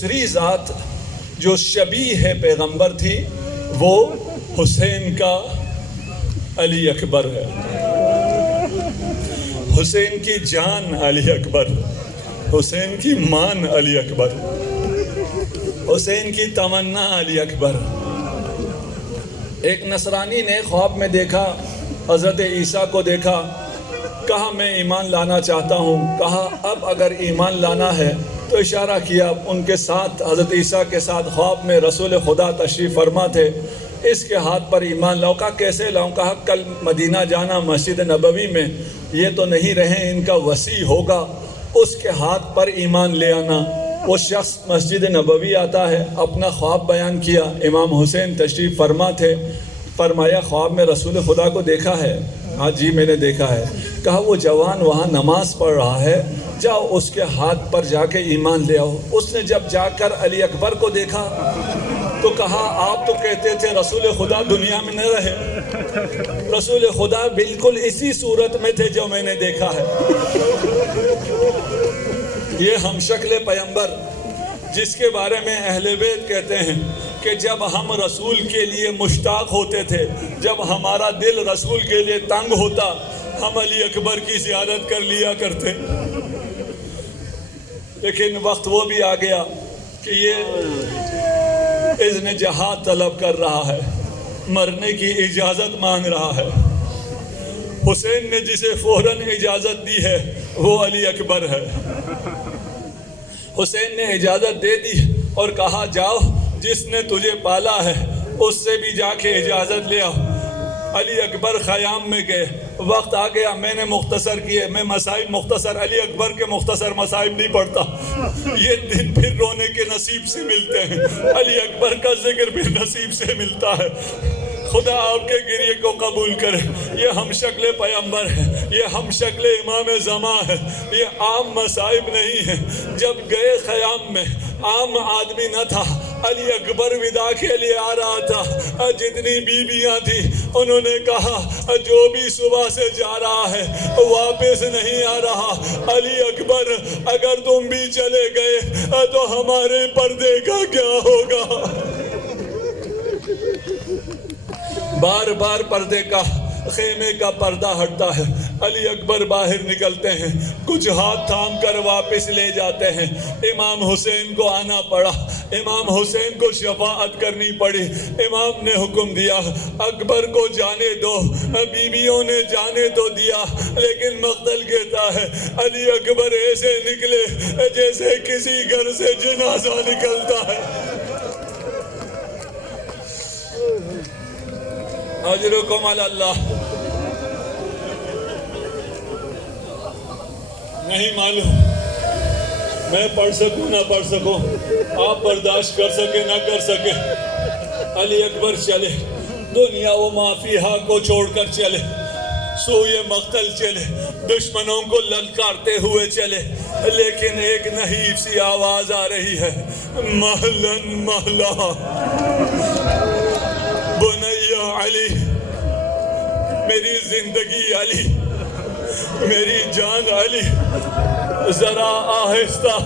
دوسری ذات جو شبیہ پیغمبر تھی وہ حسین کا علی اکبر ہے. حسین کی جان علی اکبر، حسین کی مان علی اکبر، حسین کی تمنا علی اکبر. ایک نصرانی نے خواب میں دیکھا، حضرت عیسیٰ کو دیکھا، کہا میں ایمان لانا چاہتا ہوں. کہا اب اگر ایمان لانا ہے تو اشارہ کیا ان کے ساتھ، حضرت عیسیٰ کے ساتھ خواب میں رسول خدا تشریف فرما تھے. اس کے ہاتھ پر ایمان لاؤ. کہا کیسے لاؤں؟ کہا کل مدینہ جانا، مسجد نبوی میں یہ تو نہیں رہے، ان کا وصی ہوگا، اس کے ہاتھ پر ایمان لے آنا. وہ شخص مسجد نبوی آتا ہے، اپنا خواب بیان کیا. امام حسین تشریف فرما تھے. فرمایا خواب میں رسول خدا کو دیکھا ہے؟ ہاں جی میں نے دیکھا ہے. کہا وہ جوان وہاں نماز پڑھ رہا ہے، جاؤ اس کے ہاتھ پر جا کے ایمان لے آؤ. اس نے جب جا کر علی اکبر کو دیکھا تو کہا آپ تو کہتے تھے رسول خدا دنیا میں نہ رہے، رسول خدا بالکل اسی صورت میں تھے جو میں نے دیکھا ہے. یہ ہم شکل پیغمبر جس کے بارے میں اہل بیت کہتے ہیں کہ جب ہم رسول کے لیے مشتاق ہوتے تھے، جب ہمارا دل رسول کے لیے تنگ ہوتا، ہم علی اکبر کی زیارت کر لیا کرتے. لیکن وقت وہ بھی آ گیا کہ یہ اذن جہاد طلب کر رہا ہے، مرنے کی اجازت مانگ رہا ہے. حسین نے جسے فوراً اجازت دی ہے وہ علی اکبر ہے. حسین نے اجازت دے دی اور کہا جاؤ، جس نے تجھے پالا ہے اس سے بھی جا کے اجازت لے آؤ. علی اکبر خیام میں گئے. وقت آ گیا، میں نے مختصر کیے، میں مسائب مختصر، علی اکبر کے مختصر مسائب نہیں پڑھتا. یہ دن پھر رونے کے نصیب سے ملتے ہیں، علی اکبر کا ذکر بھی نصیب سے ملتا ہے. خدا آپ کے گریے کو قبول کرے. یہ ہم شکل پیغمبر ہے، یہ ہم شکل امام زمان ہے، یہ عام مصائب نہیں ہے. جب گئے خیام میں عام آدمی نہ تھا، علی اکبر ودا کے لیے آ رہا تھا. جتنی بیویاں تھیں انہوں نے کہا جو بھی صبح سے جا رہا ہے واپس نہیں آ رہا. علی اکبر اگر تم بھی چلے گئے تو ہمارے پردے کا کیا ہوگا؟ بار بار پردے کا، خیمے کا پردہ ہٹتا ہے. علی اکبر باہر نکلتے ہیں، کچھ ہاتھ تھام کر واپس لے جاتے ہیں. امام حسین کو آنا پڑا، امام حسین کو شفاعت کرنی پڑی. امام نے حکم دیا اکبر کو جانے دو. بیویوں نے جانے تو دیا، لیکن مقتل کہتا ہے علی اکبر ایسے نکلے جیسے کسی گھر سے جنازہ نکلتا ہے. اجرکم علی اللہ. نہیں معلوم میں پڑھ سکوں نہ پڑھ سکوں، آپ برداشت کر سکے نہ کر سکے. علی اکبر چلے، دنیا و مافیہا کو چھوڑ کر چلے، سوئے مقتل چلے، دشمنوں کو للکارتے ہوئے چلے. لیکن ایک نحیف سی آواز آ رہی ہے، مہلن مہلا بنیا علی، میری زندگی علی، میری جان علی، ذرا آہستہ،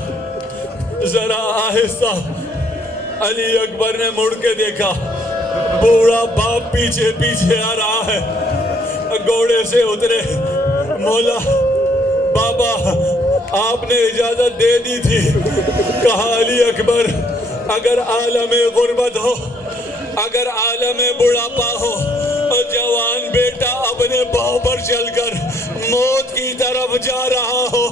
ذرا آہستہ. علی اکبر نے مڑ کے دیکھا، بوڑھا باپ پیچھے پیچھے آ رہا ہے. گھوڑے سے اترے. مولا بابا آپ نے اجازت دے دی تھی. کہا علی اکبر اگر عالم غربت ہو، اگر عالم بڑھاپا ہو، جوان بیٹا اپنے پاؤں پر چل کر موت کی طرف جا رہا ہو،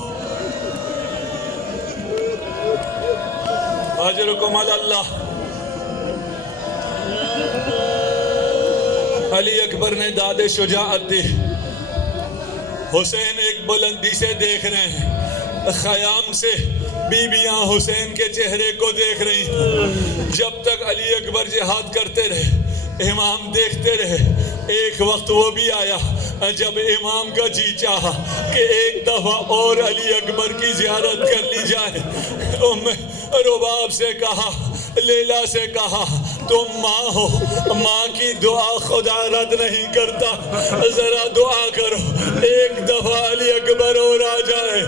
اجرکم علی اللہ. علی اکبر نے داد شجاعت دی. حسین ایک بلندی سے دیکھ رہے ہیں، خیام سے بیویاں حسین کے چہرے کو دیکھ رہی ہیں. جب تک علی اکبر جہاد کرتے رہے، امام دیکھتے رہے. ایک وقت وہ بھی آیا جب امام کا جی چاہا کہ ایک دفعہ اور علی اکبر کی زیارت کر لی جائے. رباب سے کہا لیلا سے کہا تم ماں ہو، ماں کی دعا خدا رد نہیں کرتا، ذرا دعا کرو ایک دفعہ علی اکبر اور آ جائے،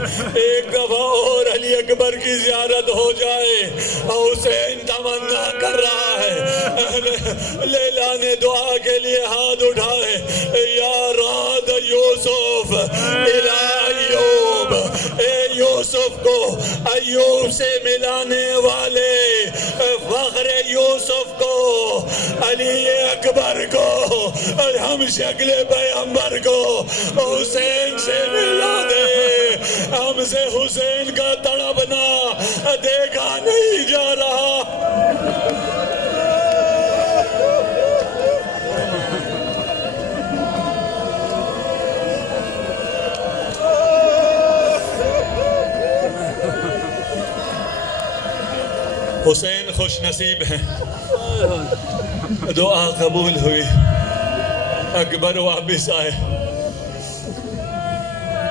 ایک دفعہ اور علی اکبر کی زیارت ہو جائے۔ حسین تمنا کر رہا ہے۔ لیلا نے دعا کے لیے ہاتھ اٹھائے، یا راد یوسف الی ایوب، اے یوسف کو ایوب سے ملانے والے، فخر یوسف کو، علی اکبر کو، ہم شکل پیغمبر کو حسین سے ملا دے۔ ہم سے حسین کا تڑپنا دیکھا نہیں جا رہا۔ حسین خوش نصیب ہیں، دعا قبول ہوئی، اکبر واپس آئے۔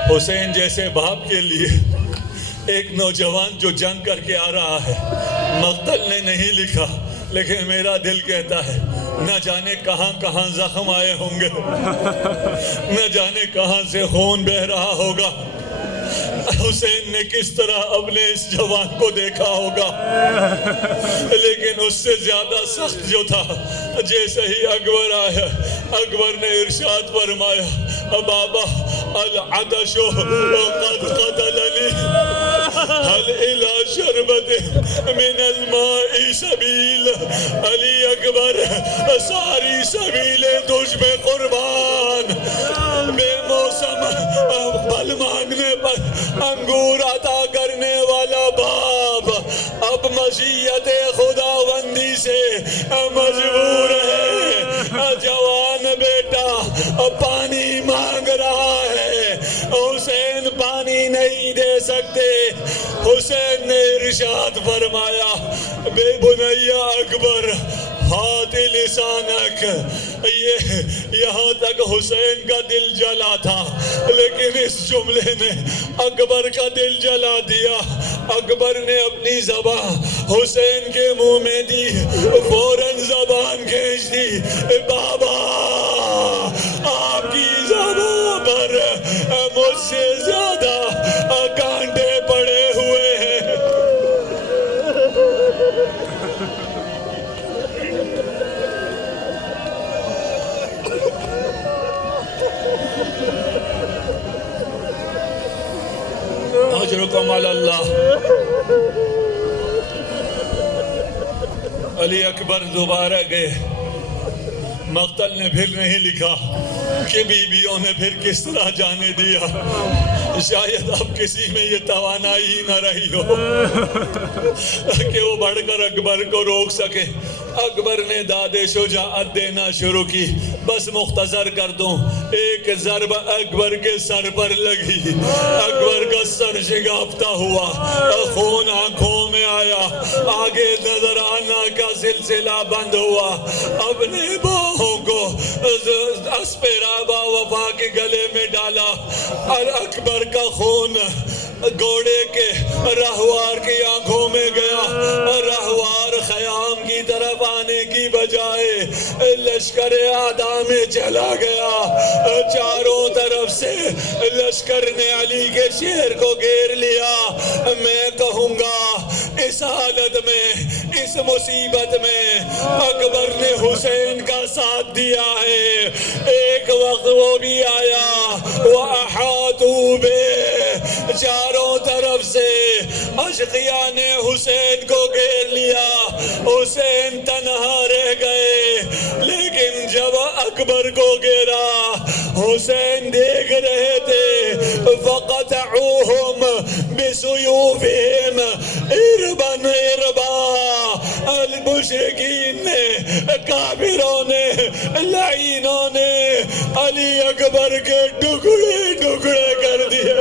حسین جیسے باپ کے لیے ایک نوجوان جو جنگ کر کے آ رہا ہے، مقتل نے نہیں لکھا لیکن میرا دل کہتا ہے نہ جانے کہاں کہاں زخم آئے ہوں گے، نہ جانے کہاں سے خون بہہ رہا ہوگا۔ حسین نے کس طرح اپنے اس جوان کو دیکھا ہوگا، لیکن اس سے زیادہ سخت جو تھا، جیسے ہی اکبر آیا، اکبر نے ارشاد فرمایا بابا العطش قد قتلنی هل الى شربت من الماء سبیل۔ علی اکبر ساری سبیلیں تجھ پہ قربان، بے موسم پھل مانگنے پر انگور عطا کرنے والا باپ اب مشیت خداوندی سے مجبور ہے، جوان بیٹا پانی مانگ رہا ہے، حسین پانی نہیں دے سکتے۔ حسین نے ارشاد فرمایا بے بنیا اکبر ہاتھ لسانک، یہاں تک حسین کا دل جلا تھا، لیکن اس جملے نے اکبر کا دل جلا دیا۔ اکبر نے اپنی زبان حسین کے منہ میں دی، فوراً زبان کھینچ دی، بابا آپ کی زبان پر مجھ سے زیادہ کانٹے پڑے ہوئے ہیں۔ اجرکم علی اللہ۔ علی اکبر دوبارہ گئے، مقتل نے پھر نہیں لکھا کہ بیویوں نے پھر کس طرح جانے دیا۔ شاید اب کسی میں یہ توانائی ہی نہ رہی ہو کہ وہ بڑھ کر اکبر کو روک سکے۔ اکبر نے داد شجاعت دینا شروع کی۔ بس مختصر کر دوں، ایک ضرب اکبر کے سر پر لگی، اکبر کا سر شگافتہ ہوا، خون آنکھوں میں آیا، آگے نظر آنا کا سلسلہ بند ہوا۔ اپنے باہوں کو اسپِ رابع وفا کے گلے میں ڈالا اور اکبر کا خون گھوڑے کے رہوار کی آنکھوں میں گیا۔ رہوار خیام کی طرف آنے کی بجائے لشکر اعداء میں چلا گیا۔ چاروں طرف سے لشکر نے علی کے شہر کو گھیر لیا۔ میں کہوں گا اس حالت میں، اس مصیبت میں اکبر نے حسین کا ساتھ دیا ہے۔ ایک وقت وہ بھی آیا، وَأَحَاطُوا بِهِ، چاروں طرف سے اشقیاء نے حسین کو گھیر لیا، حسین تنہا رہ گئے۔ لیکن جب اکبر کو گھیرا، حسین دیکھ رہے تھے فَقَطَعُوهُمْ بِسُيُوفِهِمْ عِرْبًا عِرْبًا، المشرکین نے، کافروں نے، لعینوں نے علی اکبر کے ٹکڑے ٹکڑے کر دیے۔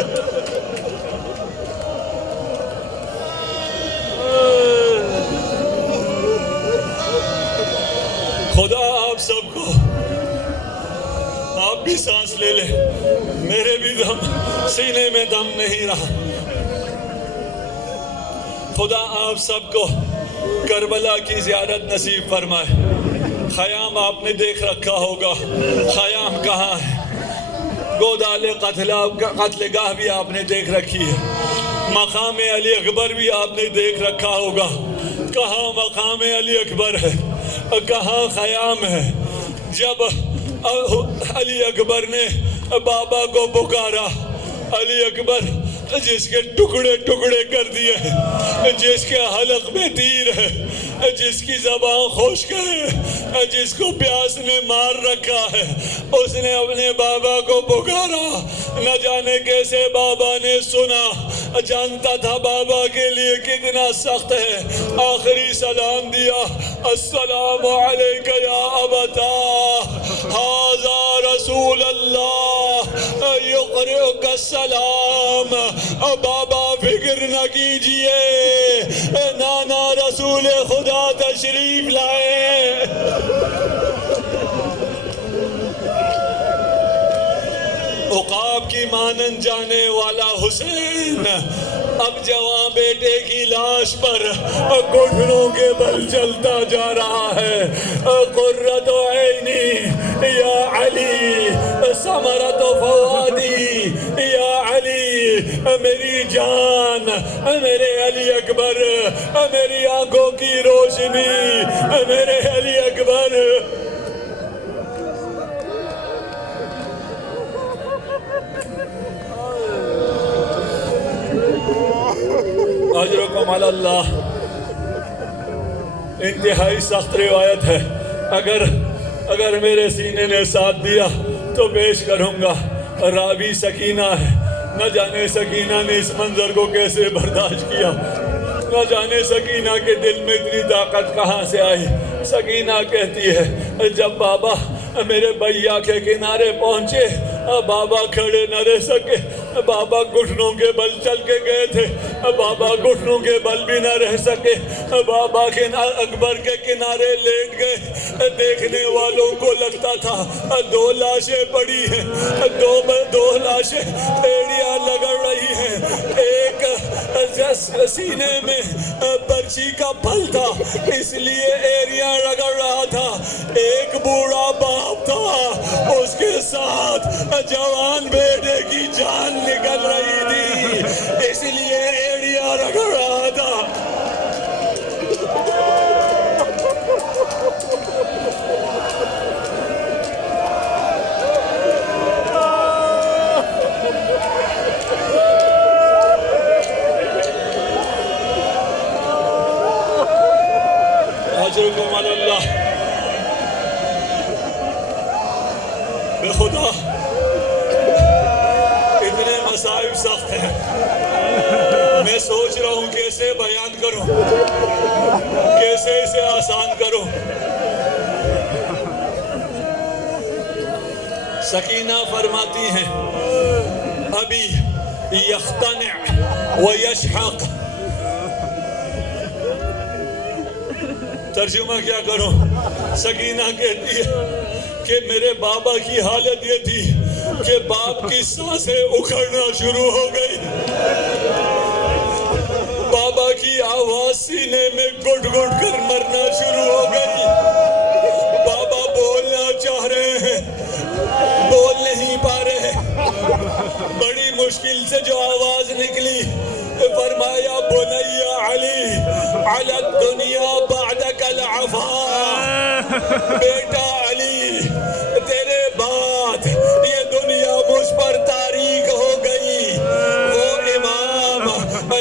خدا آپ سب کو، آپ بھی سانس لے لیں، میرے بھی دم سینے میں دم نہیں رہا۔ خدا آپ سب کو کربلا کی زیارت نصیب فرمائے۔ خیام آپ نے دیکھ رکھا ہوگا، خیام کہاں ہے؟ گودال قتل گاہ بھی آپ نے دیکھ رکھی ہے، مقام علی اکبر بھی آپ نے دیکھ رکھا ہوگا۔ کہاں مقام علی اکبر ہے، کہاں خیام ہے؟ جب علی اکبر نے بابا کو پکارا، علی اکبر جس کے ٹکڑے ٹکڑے کر دیے ہیں، جس کے حلق میں تیر ہے، جس کی زبان خشک ہے، جس کو پیاس نے مار رکھا ہے، اس نے اپنے بابا کو پکارا۔ نہ جانے کیسے بابا نے سنا، جانتا تھا بابا کے لیے کتنا سخت ہے، آخری سلام دیا، السلام علیک یا ابتا ھذا رسول اللہ یقرئک السلام۔ بابا فکر نہ کیجئے، نانا رسول خدا تشریف لائے۔ عقاب کی مانند جانے والا حسین اب جوان بیٹے کی لاش پر گھٹنوں کے بل چلتا جا رہا ہے۔ قرۃ عینی یا علی، ثمرۃ فؤادی یا علی، میری جان، میرے علی اکبر، میری آنکھوں کی روشنی، میرے علی اکبر۔ اجرکم علی اللہ۔ انتہائی سخت روایت ہے، اگر میرے سینے نے ساتھ دیا تو پیش کروں گا۔ راوی سکینہ ہے، نہ جانے سکینہ نے اس منظر کو کیسے برداشت کیا، نہ جانے سکینہ کے دل میں اتنی طاقت کہاں سے آئی۔ سکینہ کہتی ہے جب بابا میرے بھیا کے کنارے پہنچے، بابا کھڑے نہ رہ سکے، بابا گھٹنوں کے بل چل کے گئے تھے، بابا گھٹنوں کے بل بھی نہ رہ سکے، بابا کے اکبر کے کنارے لیٹ گئے۔ دیکھنے والوں کو لگتا تھا دو لاشیں پڑی ہیں، دو لاشیں ایڑیاں لگڑ رہی ہیں، ایک سینے میں برچی کا پھل تھا اس لیے ایڑیاں رگڑ رہا تھا، ایک بوڑھا باپ تھا اس کے ساتھ جوان بیٹے کی جان نکل رہی تھی اس لیے ایڑیاں رگڑ رہا تھا۔ اجرکم علی اللہ۔ بے خدا اتنے مصائب سخت ہیں، میں سوچ رہا ہوں کیسے بیان کروں، کیسے اسے آسان کروں۔ سکینہ فرماتی ہیں ابھی یختنع ویشحق۔ ترجمہ کیا کروں؟ سکینہ کہتی ہے کہ میرے بابا کی حالت یہ تھی کہ باپ کی سانسیں اکھڑنا شروع ہو گئی، بابا کی آواز سینے میں گھٹ گھٹ کر مرنا شروع ہو گئی۔ بابا بولنا چاہ رہے ہیں، بول نہیں پا رہے، بڑی مشکل سے جو آواز نکلی، فرمایا بنی علی علی الدنیا بعدک العفا، بیٹا علی تیرے بعد یہ دنیا مجھ پر تاریک ہو گئی۔ وہ امام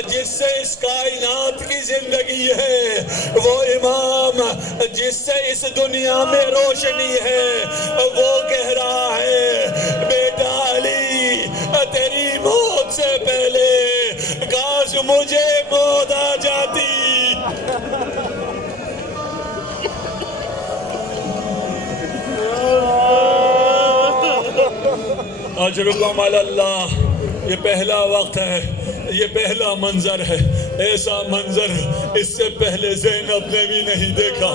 جس سے اس کائنات کی زندگی ہے، وہ امام جس سے اس دنیا میں روشنی ہے، وہ کہہ رہا ہے بیٹا علی تیری موت سے پہلے کاش مجھے موت آ جاتی۔ اجرکم علی اللہ۔ یہ پہلا وقت ہے، یہ پہلا منظر ہے، ایسا منظر اس سے پہلے زینب نے بھی نہیں دیکھا،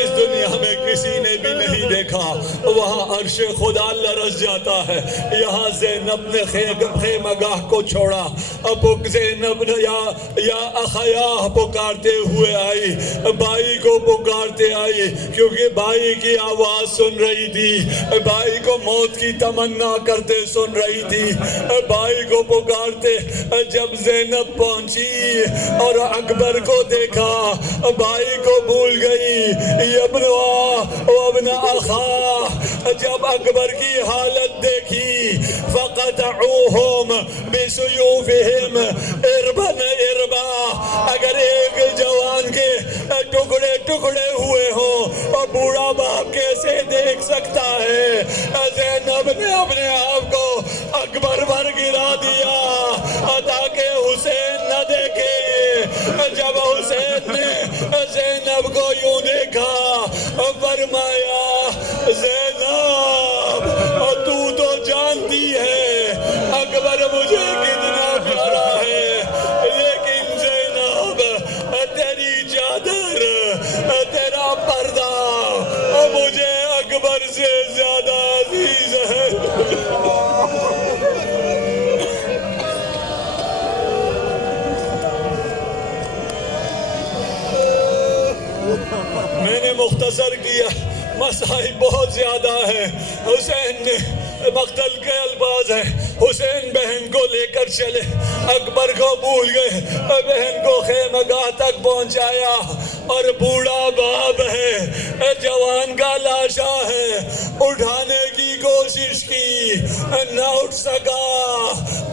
اس دنیا میں کسی نے بھی نہیں دیکھا۔ وہاں عرش خدا لرز جاتا ہے، یہاں زینب نے خیمہ گاہ کو چھوڑا۔ اب زینب نے یا اخیا پکارتے ہوئے آئی، بھائی کو پکارتے آئی، کیونکہ بھائی کی آواز سن رہی تھی، بھائی کو موت کی تمنا کرتے سن رہی تھی۔ بھائی کو پکارتے، جب زینب پہنچی اور اکبر کو دیکھا، بھائی کو بھول گئی، ابن اخا۔ جب اکبر کی حالت دیکھی، فقطعوہم بسیوفہم اربن اربا، اگر ایک جوان کے ٹکڑے ٹکڑے ہوئے ہوں اور بوڑھا باپ کیسے دیکھ سکتا ہے؟ زینب نے اپنے آپ کو اکبر پر گرا دیا تاکہ حسین نہ دیکھے۔ جب حسین نے زینب کو یوں دیکھا، فرمایا زینب تو جانتی ہے اکبر مجھے کتنا پیارا ہے، لیکن زینب تیری چادر، تیرا پردہ مجھے اکبر سے زیادہ عزیز ہے۔ میں نے مختصر کیا، مسائل بہت زیادہ ہیں۔ حسین نے مقتل کے الفاظ ہیں، حسین بہن کو لے کر چلے، اکبر کو بھول گئے، بہن کو خیمہ گاہ تک پہنچایا، اور بوڑھا باپ ہے، جوان کا لاشا ہے، اٹھانے کی کوشش کی، نہ اٹھ سکا۔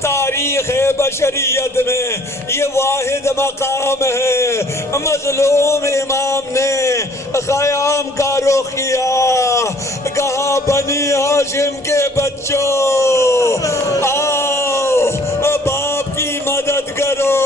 تاریخ بشریت میں یہ واحد مقام ہے، مظلوم امام نے خیام کا رخ کیا، کہا بنی ہاشم کے بچوں آؤ، باپ کی مدد کرو،